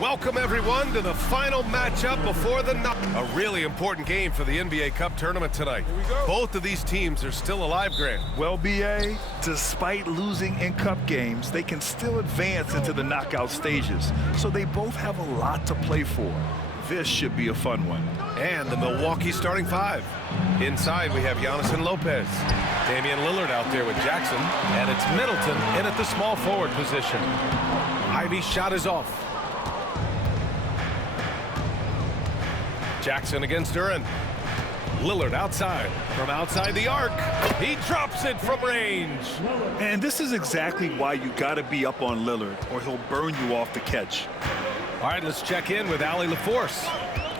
Welcome, everyone, to the final matchup before the night. A really important game for the NBA Cup tournament tonight. Both of these teams are still alive, Grant. Well, B.A., despite losing in cup games, they can still advance into the knockout stages. So they both have a lot to play for. This should be a fun one. And the Milwaukee starting five. Inside, we have Giannis and Lopez. Damian Lillard out there with Jackson. And it's Middleton in at the small forward position. Ivey's shot is off. Jackson against Duren. Lillard outside. From outside the arc. He drops it from range. And this is exactly why you got to be up on Lillard, or he'll burn you off the catch. All right, let's check in with Allie LaForce.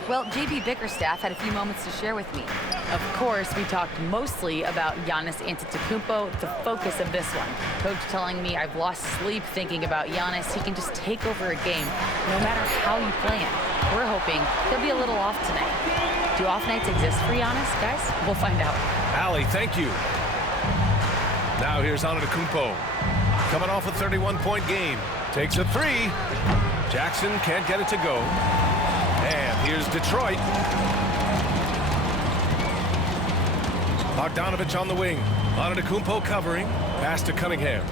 Well, JB Bickerstaff had a few moments to share with me. Of course, we talked mostly about Giannis Antetokounmpo, the focus of this one. Coach telling me I've lost sleep thinking about Giannis. He can just take over a game, no matter how you play him. We're hoping he'll be a little off tonight. Do off nights exist for Giannis, guys? We'll find out. Allie, thank you. Now here's Antetokounmpo. Coming off a 31-point game. Takes a three. Jackson can't get it to go. And here's Detroit. Bogdanovich on the wing. Antetokounmpo covering. Pass to Cunningham.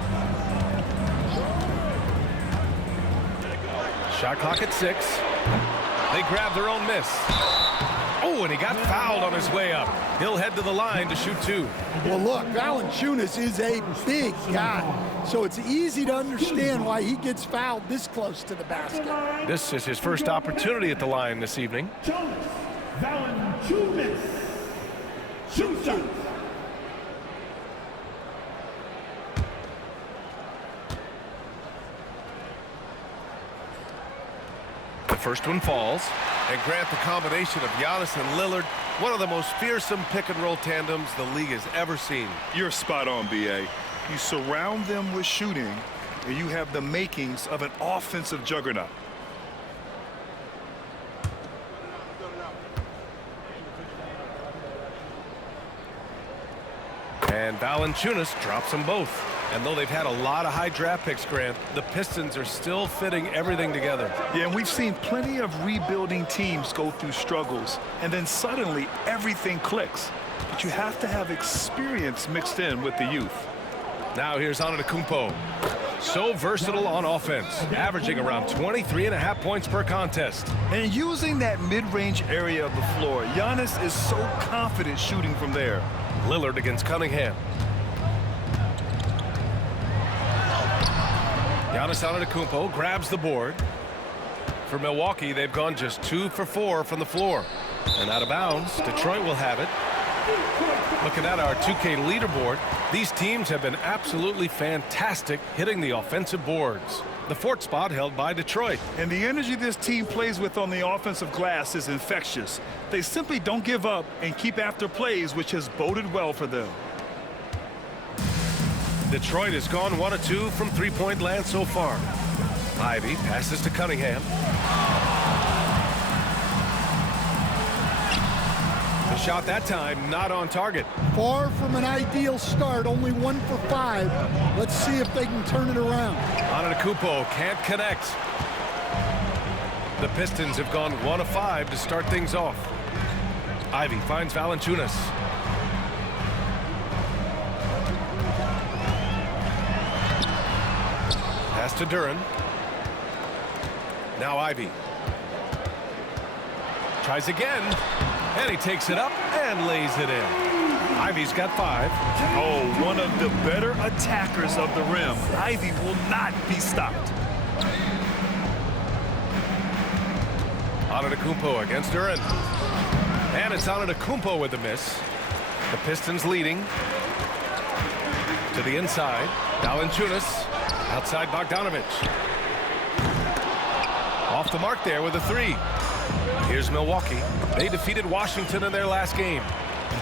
Shot clock at 6. They grab their own miss. Oh, and he got fouled on his way up. He'll head to the line to shoot 2. Well, look, Valanciunas is a big guy, so it's easy to understand why he gets fouled this close to the basket. This is his first opportunity at the line this evening. Valanciunas. Shoots. The first one falls. And Grant, the combination of Giannis and Lillard, one of the most fearsome pick-and-roll tandems the league has ever seen. You're spot on, B.A. You surround them with shooting, and you have the makings of an offensive juggernaut. And Valanciunas drops them both. And though they've had a lot of high draft picks, Grant, the Pistons are still fitting everything together. Yeah, and we've seen plenty of rebuilding teams go through struggles, and then suddenly everything clicks. But you have to have experience mixed in with the youth. Now here's Antetokounmpo. So versatile on offense, averaging around 23.5 points per contest. And using that mid-range area of the floor, Giannis is so confident shooting from there. Lillard against Cunningham. Giannis Antetokounmpo grabs the board. For Milwaukee, they've gone just 2 for 4 from the floor. And out of bounds, Detroit will have it. Looking at our 2K leaderboard, these teams have been absolutely fantastic hitting the offensive boards. The 4th spot held by Detroit. And the energy this team plays with on the offensive glass is infectious. They simply don't give up and keep after plays, which has boded well for them. Detroit has gone 1 of 2 from three-point land so far. Ivey passes to Cunningham. The shot that time not on target. Far from an ideal start, only 1 for 5. Let's see if they can turn it around. Antetokounmpo can't connect. The Pistons have gone 1 of 5 to start things off. Ivey finds Valanciunas. Pass to Duren. Now Ivey. Tries again. And he takes it up and lays it in. Ivey's got 5. Oh, one of the better attackers of the rim. Ivey will not be stopped. Antetokounmpo against Duren. And it's Antetokounmpo with the miss. The Pistons leading. To the inside. Valanciunas. Outside Bogdanovich. Off the mark there with a 3. Here's Milwaukee. They defeated Washington in their last game.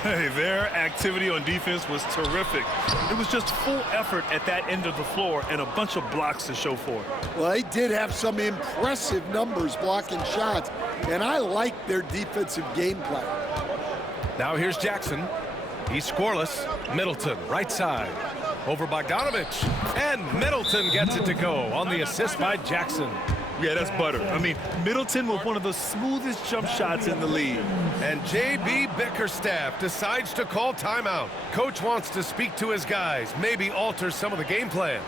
Hey, their activity on defense was terrific. It was just full effort at that end of the floor and a bunch of blocks to show for it. Well, they did have some impressive numbers blocking shots, and I like their defensive game plan. Now here's Jackson. He's scoreless. Middleton, right side. Over Bogdanovich. And Middleton gets it to go on the assist by Jackson. Yeah, that's butter. I mean, Middleton with one of the smoothest jump shots in the league. And J.B. Bickerstaff decides to call timeout. Coach wants to speak to his guys, maybe alter some of the game plan.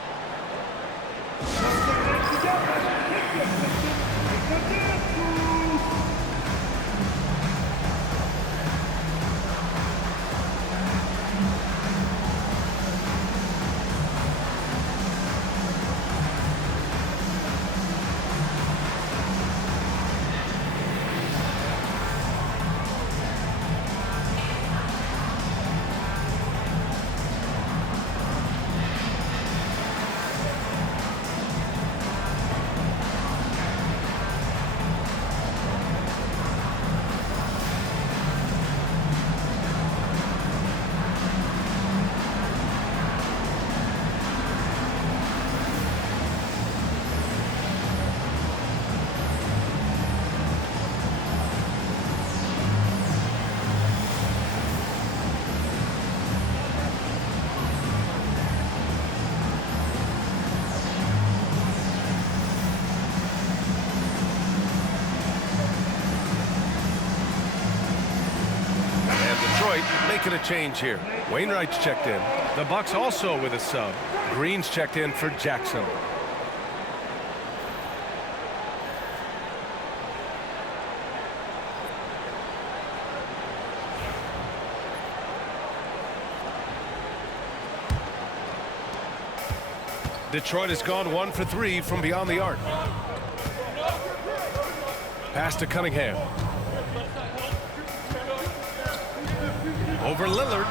Making a change here. Wainwright's checked in. The Bucks also with a sub. Green's checked in for Jackson. Detroit has gone 1 for 3 from beyond the arc. Pass to Cunningham. Over Lillard,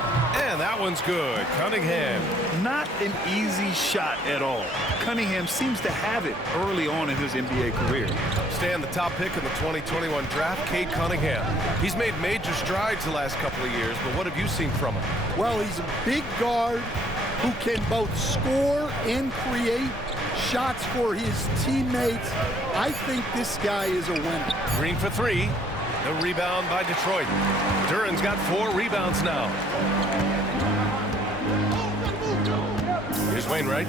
and that one's good. Cunningham. Not an easy shot at all. Cunningham seems to have it early on in his NBA career. Staying the top pick in the 2021 draft, Cade Cunningham. He's made major strides the last couple of years, but what have you seen from him? Well, he's a big guard who can both score and create shots for his teammates. I think this guy is a winner. Green for 3. The rebound by Detroit. Duran's got 4 rebounds now. Here's Wainwright.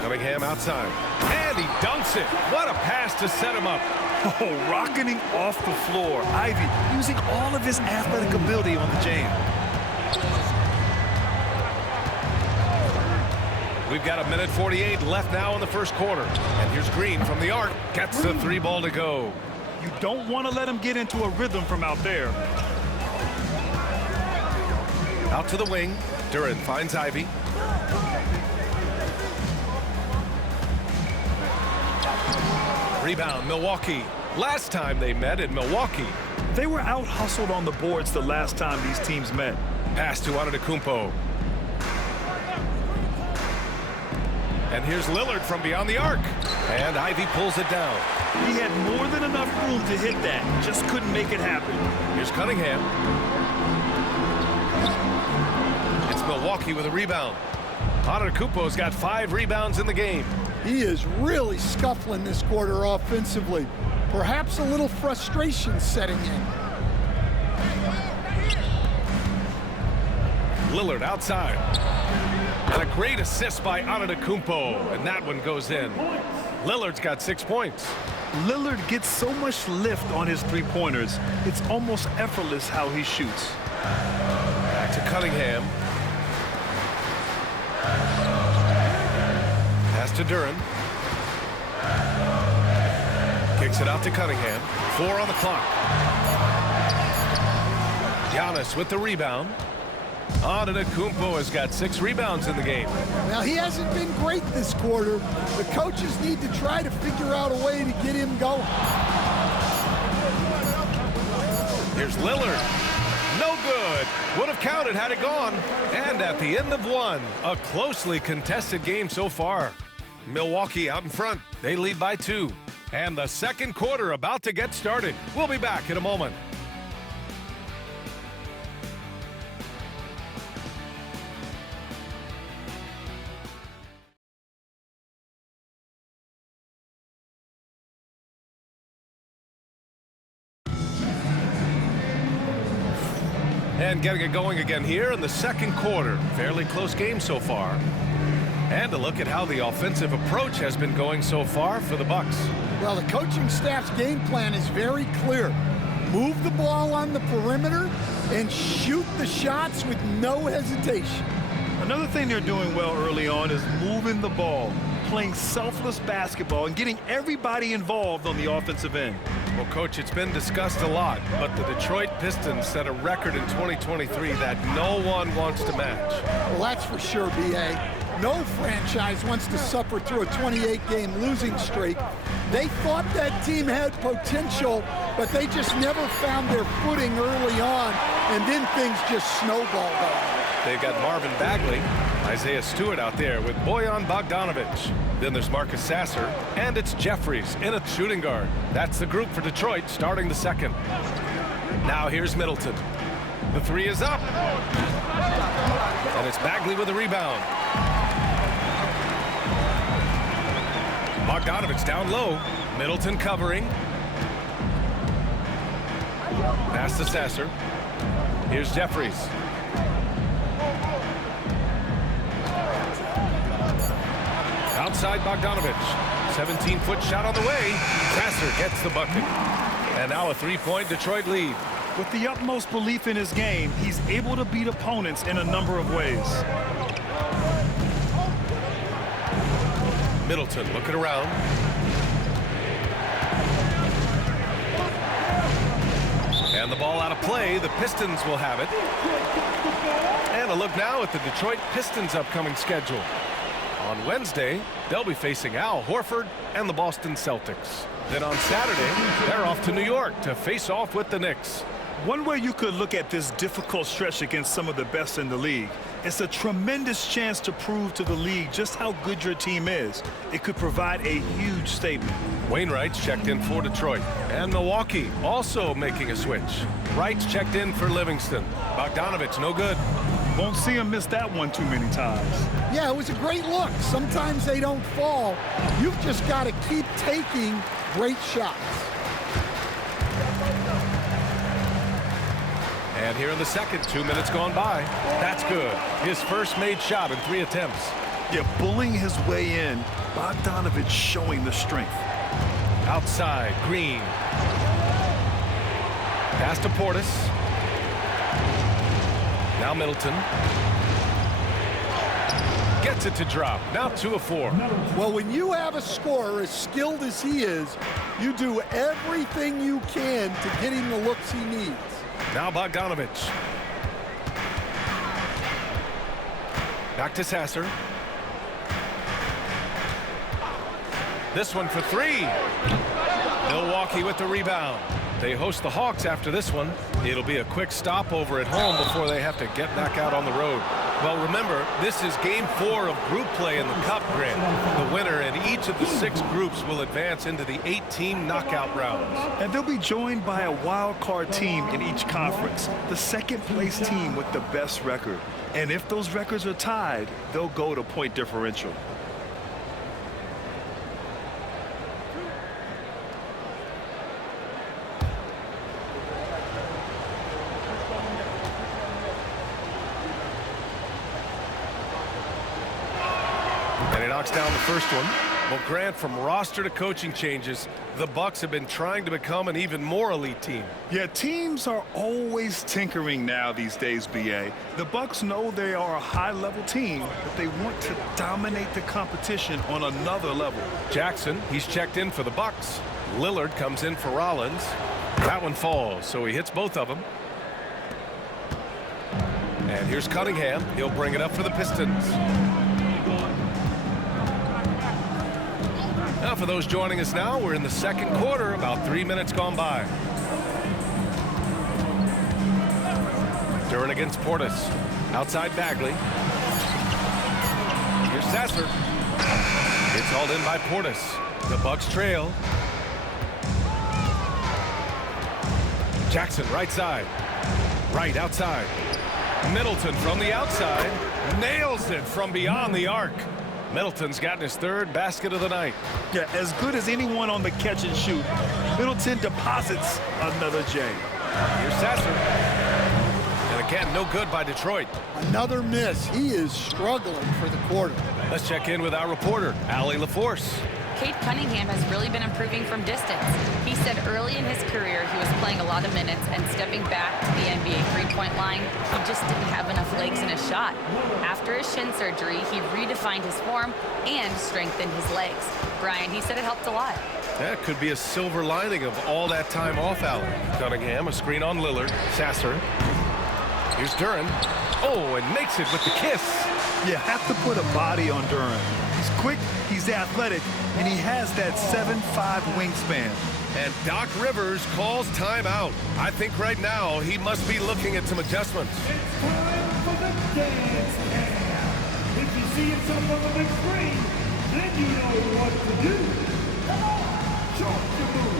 Cunningham outside. And he dunks it. What a pass to set him up. Oh, rocketing off the floor. Ivey using all of his athletic ability on the jam. We've got 1:48 left now in the first quarter. And here's Green from the arc. Gets the 3 ball to go. You don't want to let him get into a rhythm from out there. Out to the wing. Duran finds Ivey. Rebound, Milwaukee. Last time they met in Milwaukee. They were out-hustled on the boards the last time these teams met. Pass to Antetokounmpo. And here's Lillard from beyond the arc. And Ivey pulls it down. He had more than enough room to hit that. Just couldn't make it happen. Here's Cunningham. It's Milwaukee with a rebound. Antetokounmpo's got 5 rebounds in the game. He is really scuffling this quarter offensively. Perhaps a little frustration setting in. Lillard outside. And a great assist by Antetokounmpo, and that one goes in. Lillard's got 6 points. Lillard gets so much lift on his three-pointers, it's almost effortless how he shoots. Back to Cunningham. Pass to Duran. Kicks it out to Cunningham. 4 on the clock. Giannis with the rebound. Antetokounmpo has got 6 rebounds in the game. Now, he hasn't been great this quarter. The coaches need to try to figure out a way to get him going. Here's Lillard. No good. Would have counted had it gone. And at the end of 1, a closely contested game so far. Milwaukee out in front. They lead by 2. And the second quarter about to get started. We'll be back in a moment. And getting it going again here in the second quarter. Fairly close game so far. And a look at how the offensive approach has been going so far for the Bucks. Well, the coaching staff's game plan is very clear. Move the ball on the perimeter and shoot the shots with no hesitation. Another thing they're doing well early on is moving the ball, playing selfless basketball, and getting everybody involved on the offensive end. Well, Coach, it's been discussed a lot, but the Detroit Pistons set a record in 2023 that no one wants to match. Well, that's for sure, B.A. No franchise wants to suffer through a 28-game losing streak. They thought that team had potential, but they just never found their footing early on, and then things just snowballed on. They've got Marvin Bagley, Isaiah Stewart out there with Bojan Bogdanovic. Then there's Marcus Sasser, and it's Jeffries in a shooting guard. That's the group for Detroit starting the second. Now here's Middleton. The three is up. And it's Bagley with a rebound. Bogdanovic down low. Middleton covering. Pass to Sasser. Here's Jeffries. Outside Bogdanovic. 17-foot shot on the way. Sasser gets the bucket. And now a three-point Detroit lead. With the utmost belief in his game, he's able to beat opponents in a number of ways. Middleton looking around. And the ball out of play. The Pistons will have it. And a look now at the Detroit Pistons' upcoming schedule. On Wednesday, they'll be facing Al Horford and the Boston Celtics. Then on Saturday, they're off to New York to face off with the Knicks. One way you could look at this difficult stretch against some of the best in the league, it's a tremendous chance to prove to the league just how good your team is. It could provide a huge statement. Wainwright's checked in for Detroit. And Milwaukee also making a switch. Wright's checked in for Livingston. Bogdanovic, no good. Won't see him miss that one too many times. Yeah, it was a great look. Sometimes they don't fall. You've just got to keep taking great shots. And here in the second, 2 minutes gone by. That's good. His first made shot in 3 attempts. Yeah, bullying his way in. Bogdanovic showing the strength. Outside, Green. Pass to Portis. Now Middleton. Gets it to drop. Now 2 of 4. Well, when you have a scorer as skilled as he is, you do everything you can to get him the looks he needs. Now Bogdanovic. Back to Sasser. This one for 3. Milwaukee with the rebound. They host the Hawks after this one. It'll be a quick stopover at home before they have to get back out on the road. Well, remember, this is Game 4 of group play in the Cup, Grant. The winner in each of the 6 groups will advance into the 8-team knockout rounds. And they'll be joined by a wild card team in each conference, the second-place team with the best record. And if those records are tied, they'll go to point differential. And he knocks down the first one. Well, Grant, from roster to coaching changes, the Bucks have been trying to become an even more elite team. Yeah, teams are always tinkering now these days, B.A. The Bucks know they are a high-level team, but they want to dominate the competition on another level. Jackson, he's checked in for the Bucks. Lillard comes in for Rollins. That one falls, so he hits both of them. And here's Cunningham. He'll bring it up for the Pistons. Now, for those joining us now, we're in the second quarter, about 3 minutes gone by. Duran against Portis. Outside Bagley. Here's Sasser. It's hauled in by Portis. The Bucks trail. Jackson, right side. Wright outside. Middleton from the outside. Nails it from beyond the arc. Middleton's gotten his 3rd basket of the night. Yeah, as good as anyone on the catch and shoot, Middleton deposits another J. Here's Sasser. And Again, no good by Detroit. Another miss. He is struggling for the quarter. Let's check in with our reporter, Allie LaForce. Cade Cunningham has really been improving from distance. He said early in his career he was playing a lot of minutes and stepping back to the NBA three-point line, he just didn't have enough legs in his shot. After his shin surgery, he redefined his form and strengthened his legs. Brian, he said it helped a lot. That could be a silver lining of all that time off, Allen. Cunningham, a screen on Lillard. Sasser. Here's Duren. Oh, and makes it with the kiss. You have to put a body on Duren. He's quick, he's athletic, and he has that 7'5" wingspan. And Doc Rivers calls timeout. I think right now he must be looking at some adjustments. It's time for the dance cam. If you see yourself on the big screen, then you know what to do. Come on, show your move.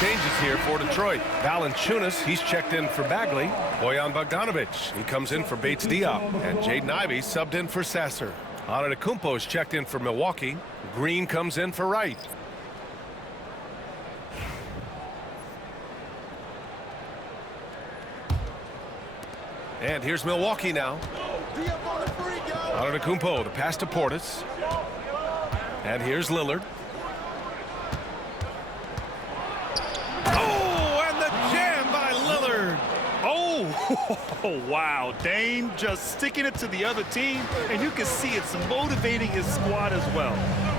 Changes here for Detroit. Valanciunas, he's checked in for Bagley. Bojan Bogdanovic, he comes in for Bates Diop. And Jaden Ivey subbed in for Sasser. Antetokounmpo is checked in for Milwaukee. Green comes in for Wright. And here's Milwaukee now. Antetokounmpo, the pass to Portis. And here's Lillard. Oh, wow. Dame just sticking it to the other team, and you can see it's motivating his squad as well.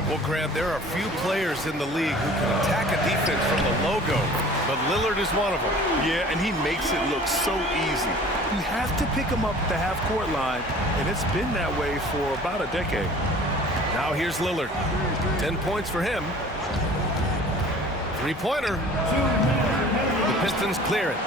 Well, Grant, there are few players in the league who can attack a defense from the logo, but Lillard is one of them. Yeah, and he makes it look so easy. You have to pick him up at the half-court line, and it's been that way for about a decade. Now here's Lillard. 10 points for him. Three-pointer. The Pistons clear it.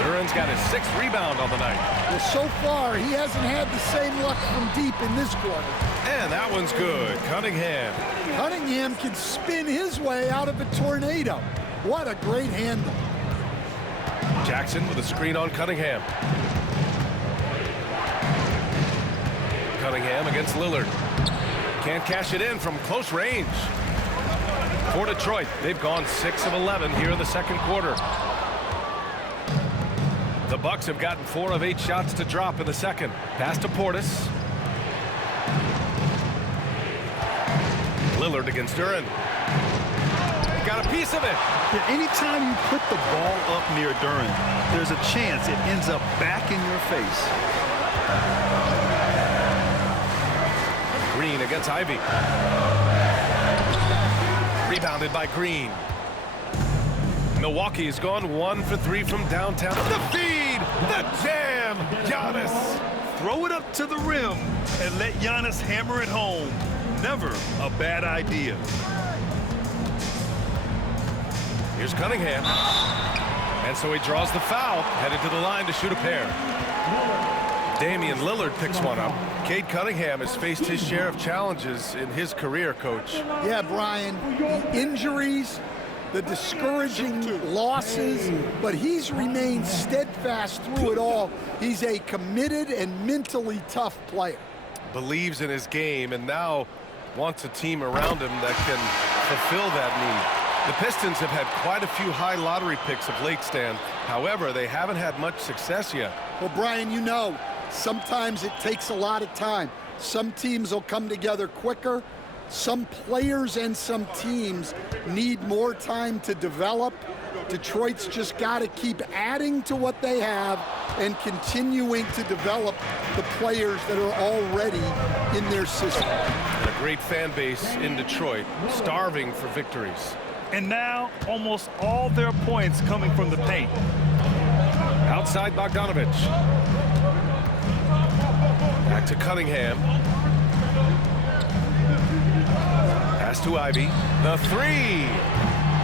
Duren's got his 6th rebound on the night. Well, so far, he hasn't had the same luck from deep in this quarter. And that one's good. Cunningham. Cunningham can spin his way out of a tornado. What a great handle. Jackson with a screen on Cunningham. Cunningham against Lillard. Can't cash it in from close range. For Detroit, they've gone 6 of 11 here in the second quarter. The Bucks have gotten 4 of 8 shots to drop in the second. Pass to Portis. Lillard against Duren. Got a piece of it. Yeah, anytime you put the ball up near Duren, there's a chance it ends up back in your face. Green against Ivey. Rebounded by Green. Milwaukee has gone 1 for 3 from downtown. The feed, the jam, Giannis. Throw it up to the rim and let Giannis hammer it home. Never a bad idea. Here's Cunningham. And so he draws the foul, headed to the line to shoot a pair. Damian Lillard picks one up. Cade Cunningham has faced his share of challenges in his career, Coach. Yeah, Brian, the injuries, the discouraging losses, but he's remained steadfast through it all. He's a committed and mentally tough player. Believes in his game and now wants a team around him that can fulfill that need. The Pistons have had quite a few high lottery picks of late, Stan. However, they haven't had much success yet. Well, Brian, you know, sometimes it takes a lot of time. Some teams will come together quicker. some players and some teams need more time to develop. Detroit's just got to keep adding to what they have and continuing to develop the players that are already in their system. And a great fan base in Detroit, starving for victories. And now almost all their points coming from the paint. Outside Bogdanovich. Back to Cunningham. Pass to Ivy. The three.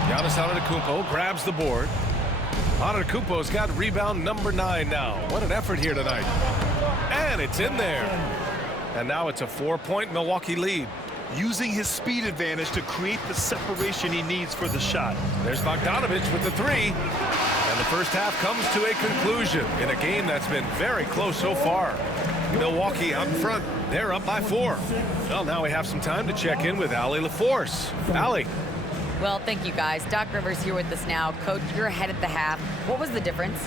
Giannis Antetokounmpo grabs the board. Antetokounmpo's got rebound number 9 now. What an effort here tonight. And it's in there. And now it's a 4-point Milwaukee lead. Using his speed advantage to create the separation he needs for the shot. There's Bogdanovich with the three. And the first half comes to a conclusion in a game that's been very close so far. Milwaukee out in front. They're up by 4. Well, now we have some time to check in with Allie LaForce. Allie. Well, thank you, guys. Doc Rivers here with us now. Coach, you're ahead at the half. What was the difference?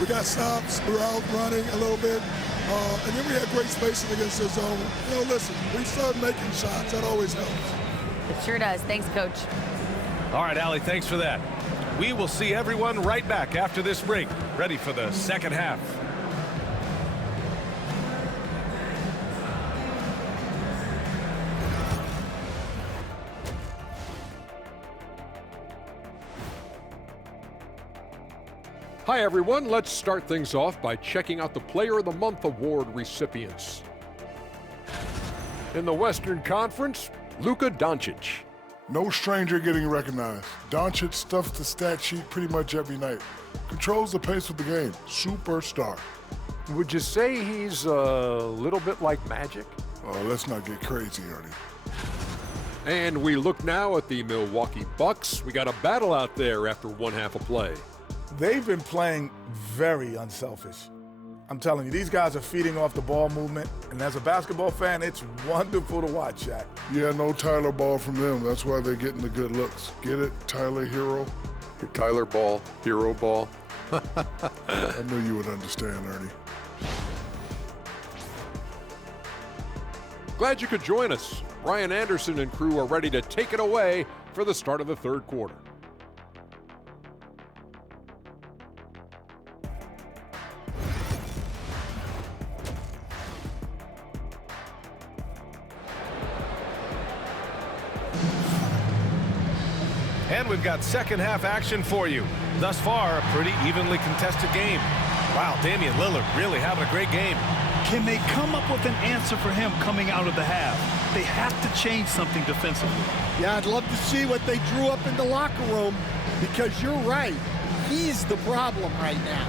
We got stops, we were out running a little bit, and then we had great spacing against the zone. You know, listen, we started making shots. That always helps. It sure does. Thanks, Coach. All right, Allie, thanks for that. We will see everyone right back after this break, ready for the second half. Hi everyone, let's start things off by checking out the Player of the Month award recipients. In the Western Conference, Luka Doncic. No stranger getting recognized. Doncic stuffs the stat sheet pretty much every night. Controls the pace of the game. Superstar. Would you say he's a little bit like Magic? Let's not get crazy, Ernie. And we look now at the Milwaukee Bucks. We got a battle out there after one half of play. They've been playing very unselfish. I'm telling you, these guys are feeding off the ball movement, and as a basketball fan, it's wonderful to watch, Shaq. Yeah, no Tyler Ball from them. That's why they're getting the good looks. Get it, Tyler Hero? Tyler Ball, Hero Ball. I knew you would understand, Ernie. Glad you could join us. Brian Anderson and crew are ready to take it away for the start of the third quarter. And we've got second half action for you. Thus far, a pretty evenly contested game. Wow, Damian Lillard really having a great game. Can they come up with an answer for him coming out of the half? They have to change something defensively. Yeah, I'd love to see what they drew up in the locker room, because you're right. He's the problem right now.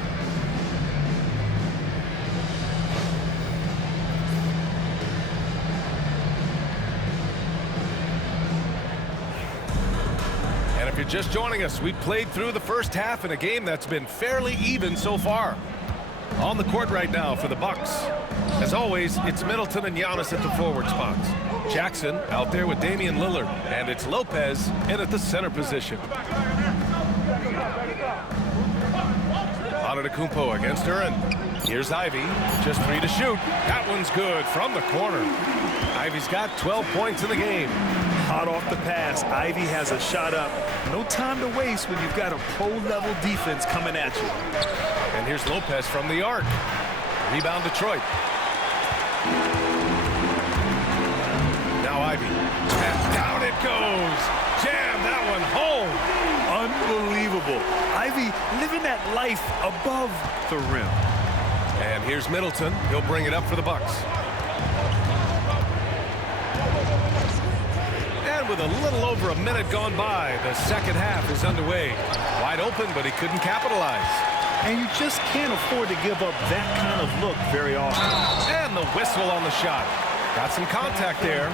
And if you're just joining us, we played through the first half in a game that's been fairly even so far. On the court right now for the Bucks. As always, it's Middleton and Giannis at the forward spots. Jackson out there with Damian Lillard, and it's Lopez in at the center position. Antetokounmpo against Duren. Here's Ivy, just 3 to shoot. That one's good from the corner. Ivy's got 12 points in the game. Hot off the pass, Ivy has a shot up. No time to waste when you've got a pro-level defense coming at you. And here's Lopez from the arc. Rebound Detroit. Now Ivy. And down it goes. Jam that one home. Unbelievable. Ivy living that life above the rim. And here's Middleton. He'll bring it up for the Bucks. And with a little over a minute gone by, the second half is underway. Wide open, but he couldn't capitalize. And you just can't afford to give up that kind of look very often. And the whistle on the shot. Got some contact there.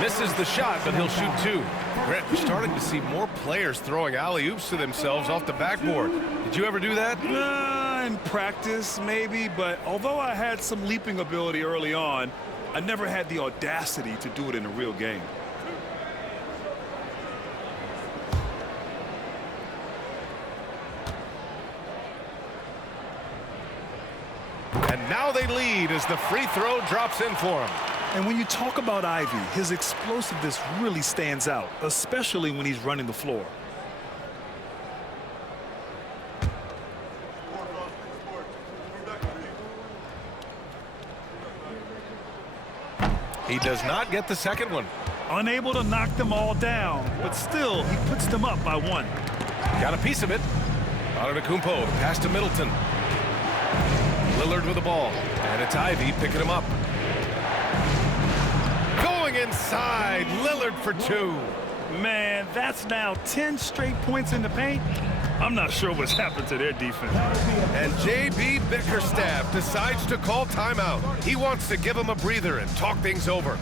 Misses the shot, but he'll shoot 2. Grant, we're starting to see more players throwing alley-oops to themselves off the backboard. Did you ever do that? In practice, maybe, but although I had some leaping ability early on, I never had the audacity to do it in a real game. And now they lead as the free throw drops in for him. And when you talk about Ivy, his explosiveness really stands out, especially when he's running the floor. He does not get the second one. Unable to knock them all down, but still, he puts them up by 1. Got a piece of it. Antetokounmpo pass to Middleton. Lillard with the ball, and it's Ivy picking him up. Going inside, Lillard for 2. Man, that's now 10 straight points in the paint. I'm not sure what's happened to their defense. And J.B. Bickerstaff decides to call timeout. He wants to give him a breather and talk things over.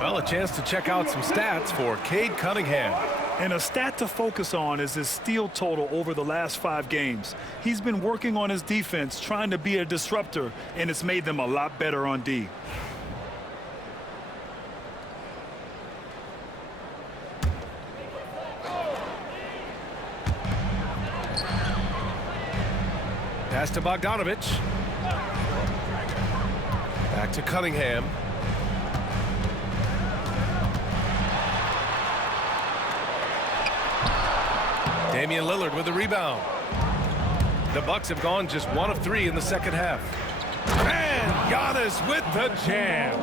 Well, a chance to check out some stats for Cade Cunningham. And a stat to focus on is his steal total over the last 5 games. He's been working on his defense, trying to be a disruptor, and it's made them a lot better on D. Pass to Bogdanovich. Back to Cunningham. Damian Lillard with the rebound. The Bucks have gone just 1 of 3 in the second half. And Giannis with the jam.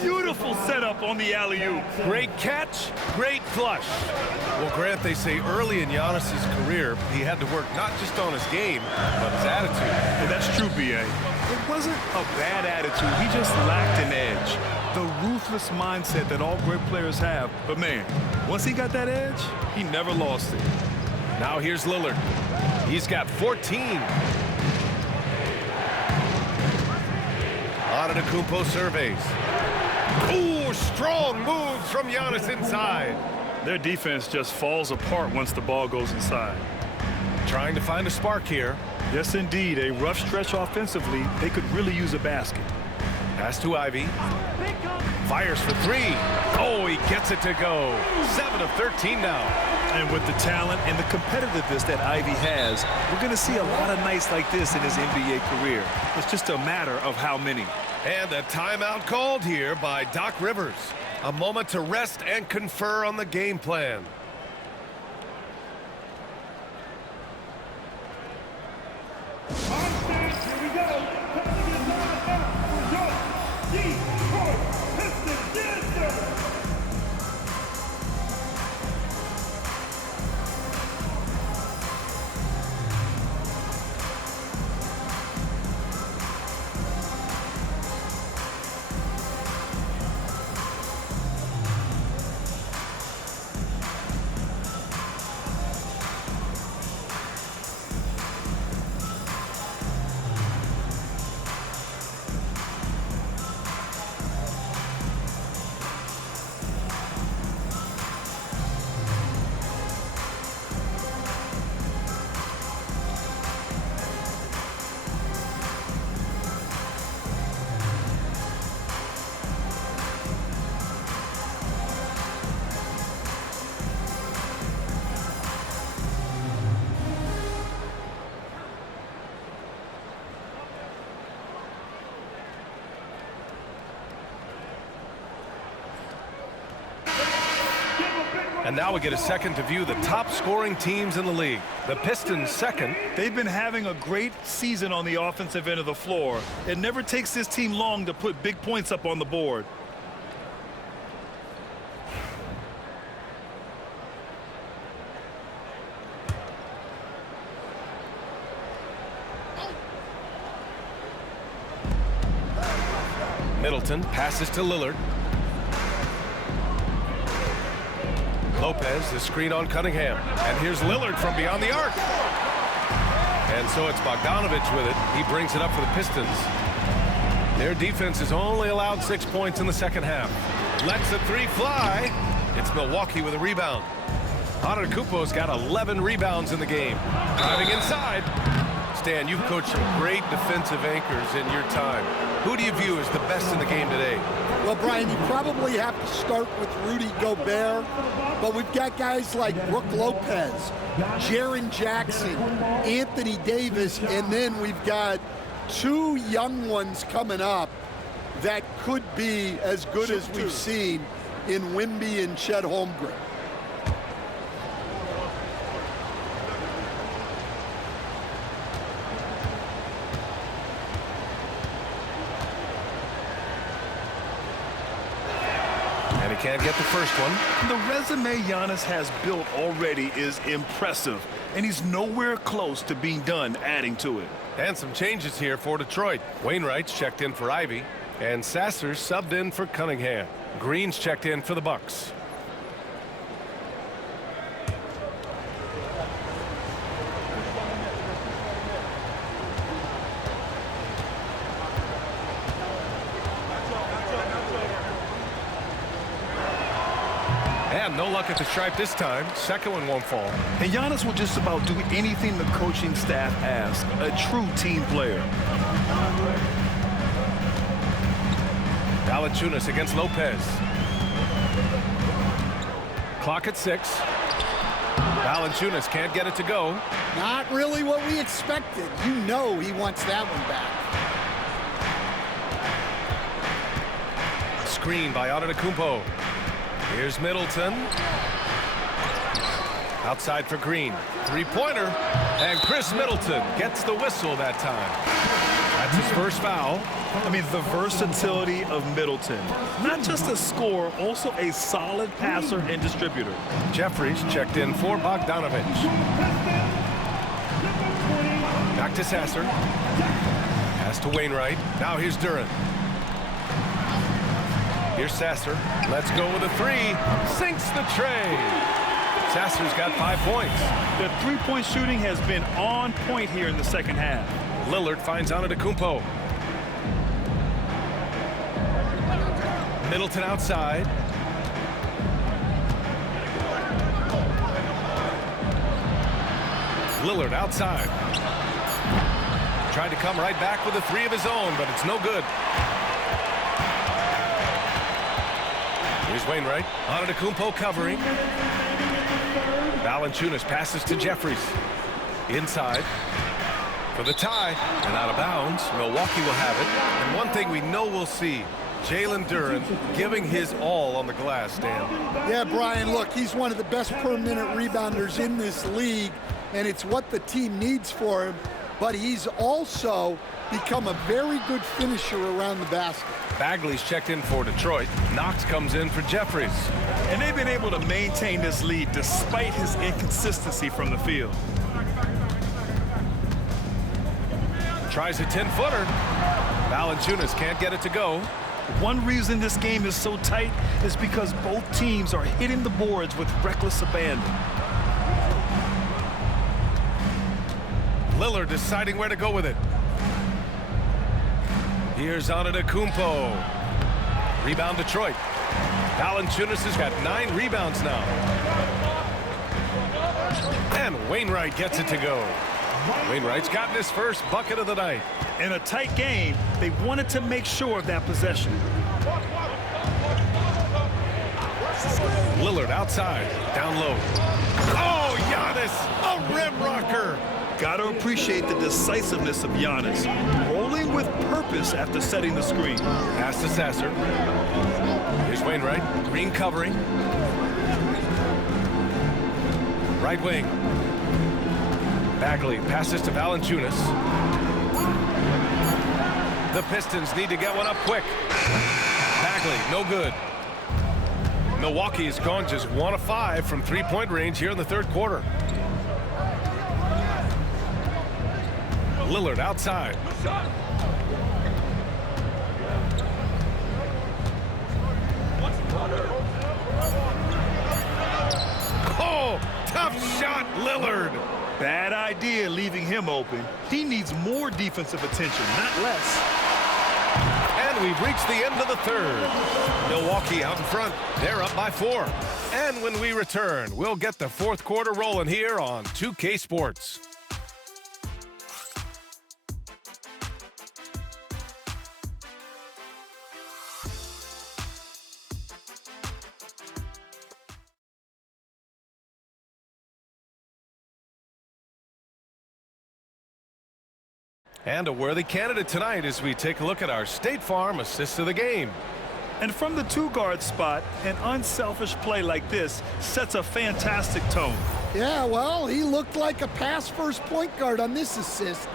Beautiful setup on the alley-oop. Great catch, great flush. Well, Grant, they say early in Giannis's career, he had to work not just on his game, but his attitude. And that's true, B.A. It wasn't a bad attitude. He just lacked an edge. The ruthless mindset that all great players have. But, man, once he got that edge, he never lost it. Now here's Lillard. He's got 14. Antetokounmpo surveys. Ooh, strong moves from Giannis inside. Their defense just falls apart once the ball goes inside. Trying to find a spark here. Yes, indeed. A rough stretch offensively. They could really use a basket. Pass to Ivy. Fires for 3. Oh, he gets it to go. 7 of 13 now. And with the talent and the competitiveness that Ivy has, we're going to see a lot of nights like this in his NBA career. It's just a matter of how many. And a timeout called here by Doc Rivers. A moment to rest and confer on the game plan. Here we go. Time is now for your Detroit Pistons dancer. And now we get a second to view the top scoring teams in the league. The Pistons second. They've been having a great season on the offensive end of the floor. It never takes this team long to put big points up on the board. Middleton passes to Lillard. Lopez, the screen on Cunningham. And here's Lillard from beyond the arc. And so it's Bogdanovich with it. He brings it up for the Pistons. Their defense has only allowed 6 points in the second half. Lets the three fly. It's Milwaukee with a rebound. Antetokounmpo's got 11 rebounds in the game. Driving inside. Stan, you've coached some great defensive anchors in your time. Who do you view as the best in the game today? Well, Brian, you probably have to start with Rudy Gobert, but we've got guys like Brook Lopez, Jaren Jackson, Anthony Davis, and then we've got two young ones coming up that could be as good as we've seen in Wemby and Chet Holmgren. And he can't get the first one. The resume Giannis has built already is impressive, and he's nowhere close to being done adding to it. And some changes here for Detroit. Wainwright's checked in for Ivy, and Sasser's subbed in for Cunningham. Green's checked in for the Bucks. And no luck at the stripe this time. Second one won't fall. And Giannis will just about do anything the coaching staff asks. A true team player. Valanciunas against Lopez. Clock at 6. Valanciunas can't get it to go. Not really what we expected. You know he wants that one back. Screen by Antetokounmpo. Here's Middleton. Outside for Green. Three-pointer. And Chris Middleton gets the whistle that time. That's his first foul. I mean, the versatility of Middleton. Not just a scorer, also a solid passer and distributor. Jeffries checked in for Bogdanovich. Back to Sasser. Pass to Wainwright. Now here's Duren. Here's Sasser. Let's go with a three. Sinks the tray. Sasser's got 5 points. The three-point shooting has been on point here in the second half. Lillard finds Antetokounmpo. Middleton outside. Lillard outside. Tried to come right back with a three of his own, but it's no good. Here's Wainwright. Antetokounmpo covering. Valanciunas passes to Jeffries. Inside for the tie. And out of bounds. Milwaukee will have it. And one thing we know we'll see, Jalen Duren giving his all on the glass, Stan. Yeah, Brian, look, he's one of the best per-minute rebounders in this league, and it's what the team needs for him. But he's also become a very good finisher around the basket. Bagley's checked in for Detroit. Knox comes in for Jeffries. And they've been able to maintain this lead despite his inconsistency from the field. Tries a 10-footer. Valanciunas can't get it to go. One reason this game is so tight is because both teams are hitting the boards with reckless abandon. Lillard deciding where to go with it. Here's Antetokounmpo. Rebound Detroit. Valanciunas has got 9 rebounds now. And Wainwright gets it to go. Wainwright's gotten his first bucket of the night. In a tight game, they wanted to make sure of that possession. Lillard outside, down low. Oh, Giannis, a rim rocker. Got to appreciate the decisiveness of Giannis, rolling with purpose after setting the screen. Pass to Sasser. Here's Wainwright. Green covering. right wing. Bagley passes to Valanciunas. The Pistons need to get one up quick. Bagley, no good. Milwaukee has gone just 1 of 5 from three-point range here in the third quarter. Lillard outside. Oh, tough shot, Lillard. Bad idea leaving him open. He needs more defensive attention, not less. And we've reached the end of the third. Milwaukee out in front. They're up by 4. And when we return, we'll get the fourth quarter rolling here on 2K Sports. And a worthy candidate tonight as we take a look at our State Farm assist of the game. And from the 2-guard spot, an unselfish play like this sets a fantastic tone. Yeah, well, he looked like a pass-first point guard on this assist.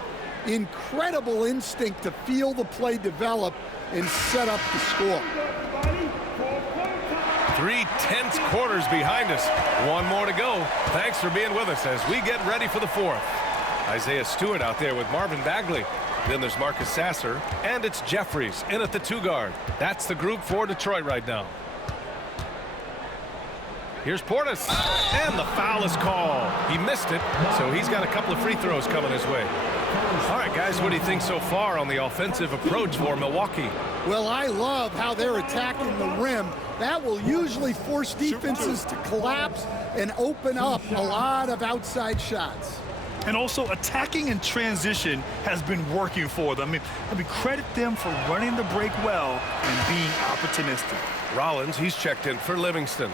Incredible instinct to feel the play develop and set up the score. 3 tense quarters behind us. One more to go. Thanks for being with us as we get ready for the fourth. Isaiah Stewart out there with Marvin Bagley. Then there's Marcus Sasser, and it's Jeffries in at the 2-guard. That's the group for Detroit right now. Here's Portis, and the foul is called. He missed it, so he's got a couple of free throws coming his way. All right, guys, what do you think so far on the offensive approach for Milwaukee? Well, I love how they're attacking the rim. That will usually force defenses to collapse and open up a lot of outside shots. And also attacking in transition has been working for them. I mean, credit them for running the break well and being opportunistic. Rollins, he's checked in for Livingston.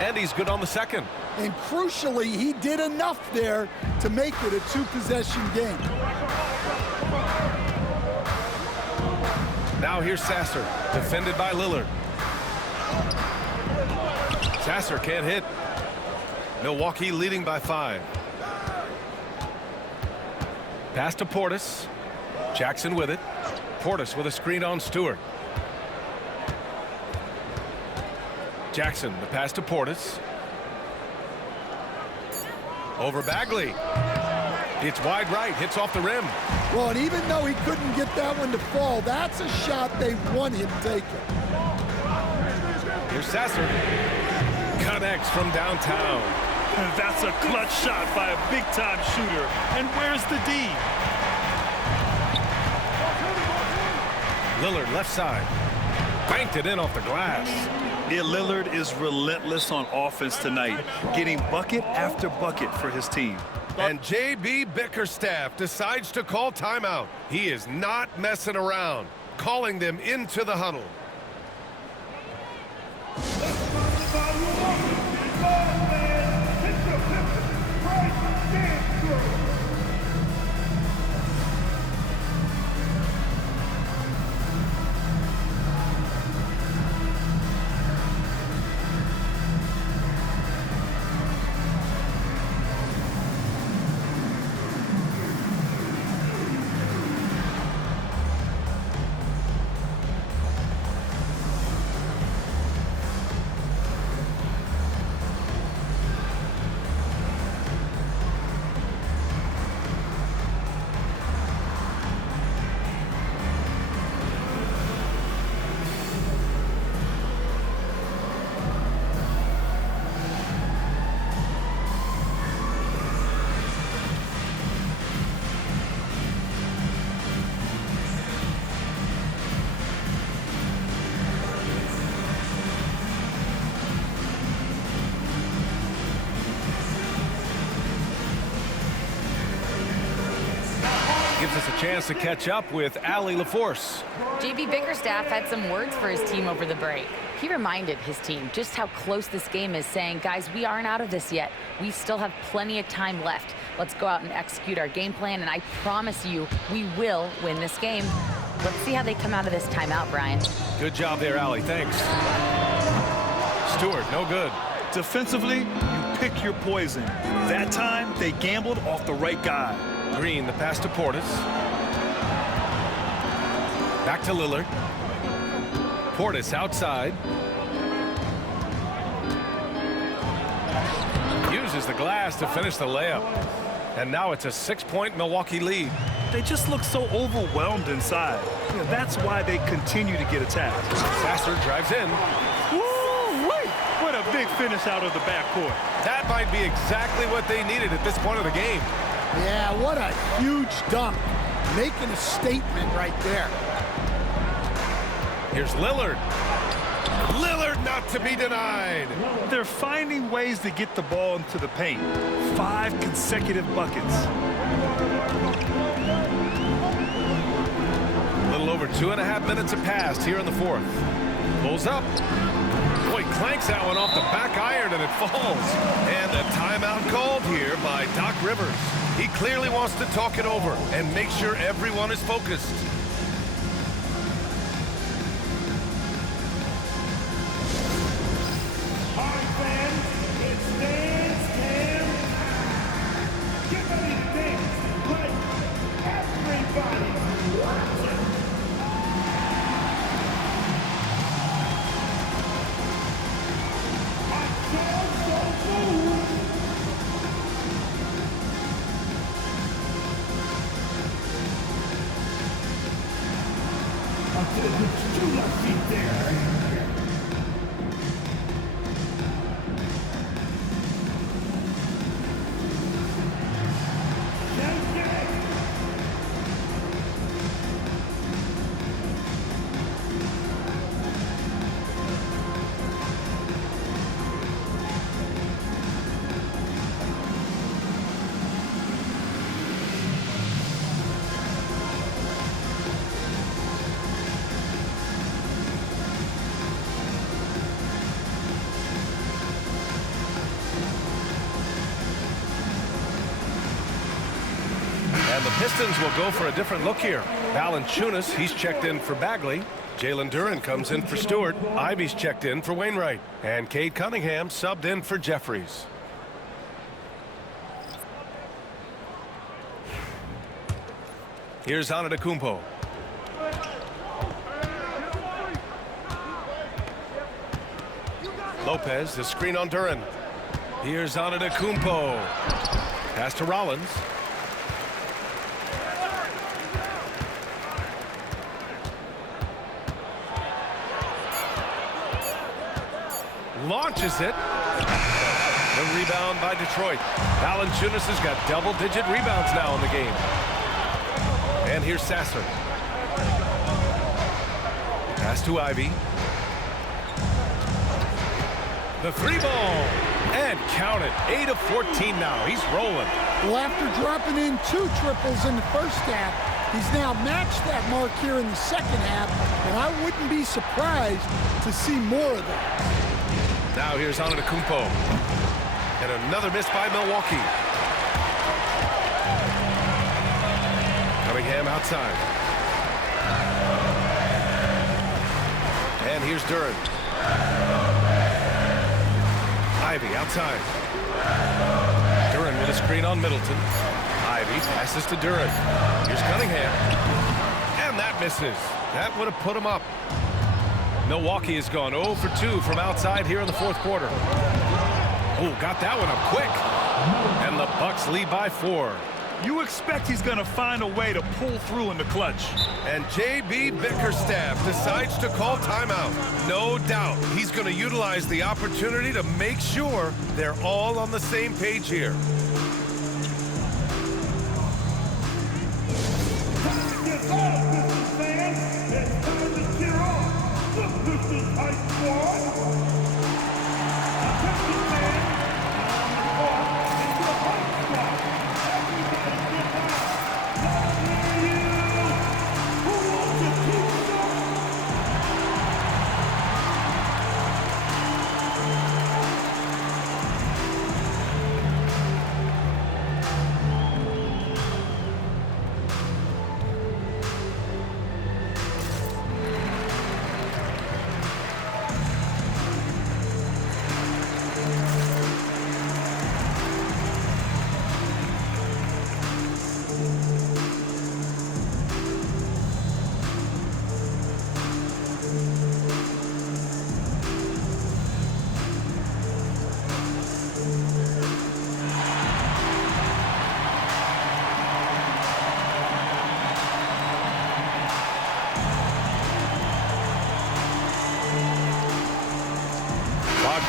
And he's good on the second. And crucially, he did enough there to make it a 2-possession game. Now here's Sasser, defended by Lillard. Sasser can't hit. Milwaukee leading by 5. Pass to Portis. Jackson with it. Portis with a screen on Stewart. Jackson, the pass to Portis. Over Bagley. It's wide right, hits off the rim. Well, and even though he couldn't get that one to fall, that's a shot they want him taking. Here's Sasser. Connects from downtown. And that's a clutch shot by a big-time shooter. And where's the D? Lillard left side. Banked it in off the glass. Yeah, Lillard is relentless on offense tonight, getting bucket after bucket for his team. And J.B. Bickerstaff decides to call timeout. He is not messing around, calling them into the huddle. Gives us a chance to catch up with Allie LaForce. JB Bickerstaff had some words for his team over the break. He reminded his team just how close this game is, saying, guys, we aren't out of this yet. We still have plenty of time left. Let's go out and execute our game plan, and I promise you, we will win this game. Let's see how they come out of this timeout, Brian. Good job there, Allie. Thanks. Stewart, no good. Defensively, you pick your poison. That time, they gambled off the right guy. Green, the pass to Portis. Back to Lillard. Portis outside. Uses the glass to finish the layup. And now it's a 6-point Milwaukee lead. They just look so overwhelmed inside. That's why they continue to get attacked. Sasser drives in. Woo-wee! What a big finish out of the backcourt. That might be exactly what they needed at this point of the game. Yeah, what a huge dunk. Making a statement right there. Here's Lillard. Lillard not to be denied. They're finding ways to get the ball into the paint. 5 consecutive buckets. A little over 2.5 minutes have passed here in the fourth. Pulls up. Boy, clanks that one off the back iron and it falls. And a timeout called here by Doc Rivers. He clearly wants to talk it over and make sure everyone is focused. All right, fans, it's dance time. Get ready to dance like everybody watching. I feel so good. I'm gonna put you left feet there. And the Pistons will go for a different look here. Valanciunas, he's checked in for Bagley. Jalen Duren comes in for Stewart. Ivy's checked in for Wainwright. And Cade Cunningham subbed in for Jeffries. Here's Antetokounmpo. Lopez, the screen on Duren. Here's Antetokounmpo. Pass to Rollins. Launches it. The rebound by Detroit. Valanciunas has got double-digit rebounds now in the game. And here's Sasser. Pass to Ivy. The 3-ball. And count it. 8 of 14 now. He's rolling. Well, after dropping in 2 triples in the first half, he's now matched that mark here in the second half, and I wouldn't be surprised to see more of that. Now here's Antetokounmpo. And another miss by Milwaukee. Cunningham outside. And here's Duren. Ivy outside. Duren with a screen on Middleton. Ivy passes to Duren. Here's Cunningham. And that misses. That would have put him up. Milwaukee has gone 0 for 2 from outside here in the fourth quarter. Oh, got that one up quick. And the Bucks lead by 4. You expect he's going to find a way to pull through in the clutch. And JB Bickerstaff decides to call timeout. No doubt he's going to utilize the opportunity to make sure they're all on the same page here.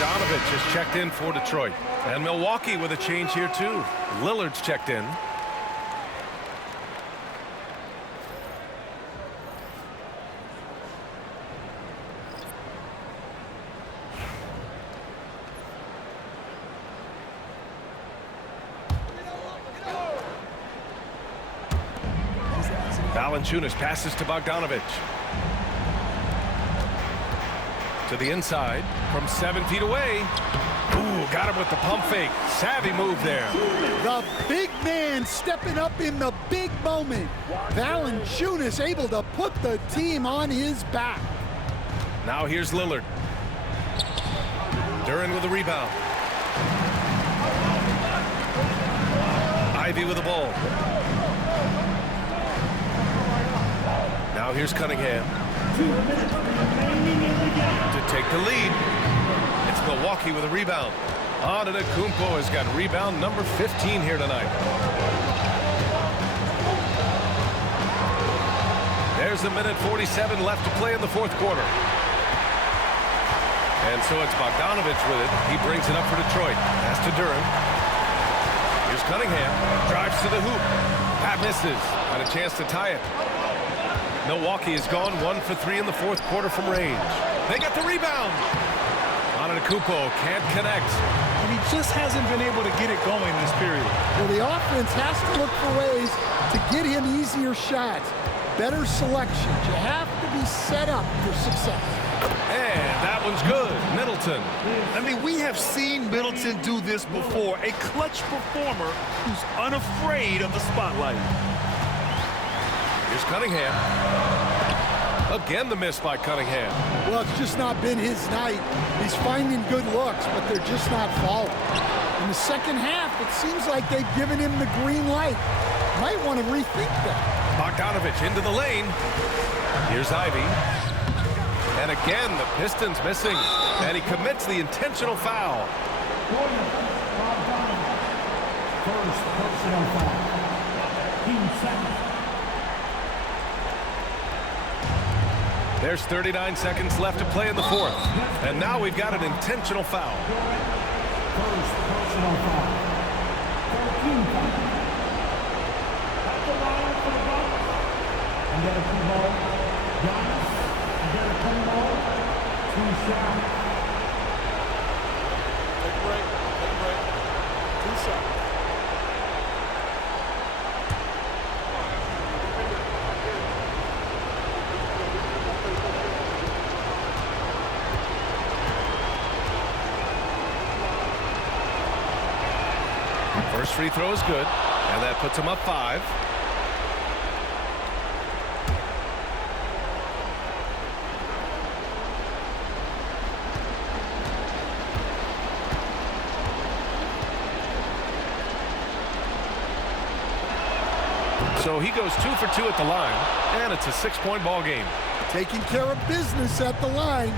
Bogdanovich has checked in for Detroit. And Milwaukee with a change here, too. Lillard's checked in. Valanciunas passes to Bogdanovich. To the inside from 7 feet away. Ooh, got him with the pump fake. Savvy move there. The big man stepping up in the big moment. Valanciunas able to put the team on his back. Now here's Lillard. Duren with the rebound. Ivy with the ball. Now here's Cunningham. To take the lead. It's Milwaukee with a rebound. Antetokounmpo has got rebound number 15 here tonight. There's a minute 47 left to play in the fourth quarter. And so it's Bogdanovich with it. He brings it up for Detroit. Pass to Duren. Here's Cunningham. Drives to the hoop. That misses. Got a chance to tie it. Milwaukee has gone 1 for 3 in the fourth quarter from range. They got the rebound. Antetokounmpo can't connect. And he just hasn't been able to get it going this period. Well, the offense has to look for ways to get him easier shots. Better selections. You have to be set up for success. And that one's good. Middleton. I mean, we have seen Middleton do this before. A clutch performer who's unafraid of the spotlight. Here's Cunningham. Again, the miss by Cunningham. Well, it's just not been his night. He's finding good looks, but they're just not falling. In the second half, it seems like they've given him the green light. Might want to rethink that. Bogdanovich into the lane. Here's Ivy. And again, the Pistons missing. And he commits the intentional foul. First personal foul. Team second. There's 39 seconds left to play in the fourth. And now we've got an intentional foul. First personal foul. 13 foul. At the line for the Bucks. Antetokounmpo. Giannis. Antetokounmpo. 2 shots. Take a break. 2 shots. First free throw is good, and that puts him up 5. So he goes 2 for 2 at the line, and it's a 6-point ball game. Taking care of business at the line,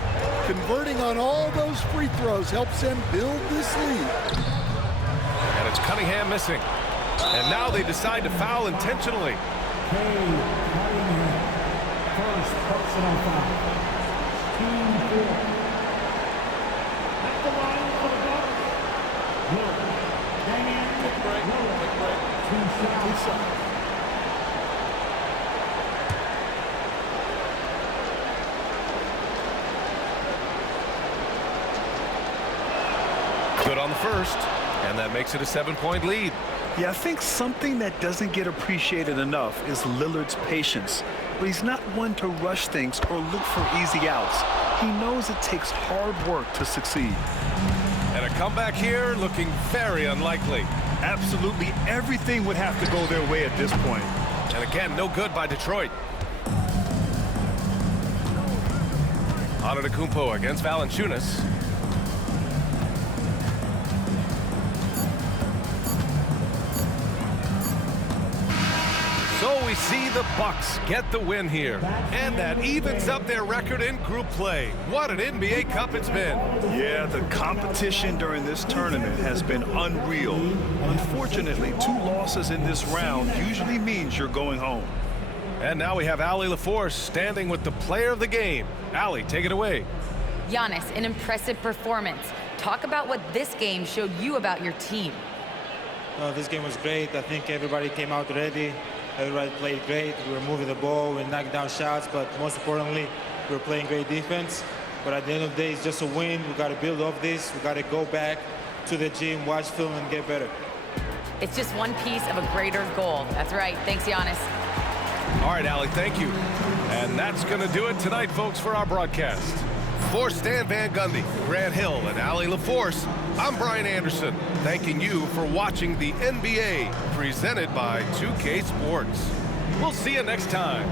converting on all those free throws helps them build this lead. And it's Cunningham missing. And now they decide to foul intentionally. Cunningham. First personal foul. Team 4. At the line for the Bucks. Lillard. Damian Lillard. 2 shots. Good on the first. And that makes it a 7-point lead. Yeah, I think something that doesn't get appreciated enough is Lillard's patience. But he's not one to rush things or look for easy outs. He knows it takes hard work to succeed. And a comeback here looking very unlikely. Absolutely everything would have to go their way at this point. And again, no good by Detroit. Antetokounmpo against Valanciunas. So we see the Bucks get the win here. And that evens up their record in group play. What an NBA Cup it's been. Yeah, the competition during this tournament has been unreal. Unfortunately, 2 losses in this round usually means you're going home. And now we have Allie LaForce standing with the player of the game. Allie, take it away. Giannis, an impressive performance. Talk about what this game showed you about your team. This game was great. I think everybody came out ready. Everybody played great. We were moving the ball, we were knocking down shots, but most importantly, we were playing great defense. But at the end of the day, it's just a win. We got to build off this. We got to go back to the gym, watch film, and get better. It's just one piece of a greater goal. That's right. Thanks, Giannis. All right, Allie, thank you. And that's going to do it tonight, folks, for our broadcast. For Stan Van Gundy, Grant Hill, and Allie LaForce, I'm Brian Anderson, thanking you for watching the NBA presented by 2K Sports. We'll see you next time.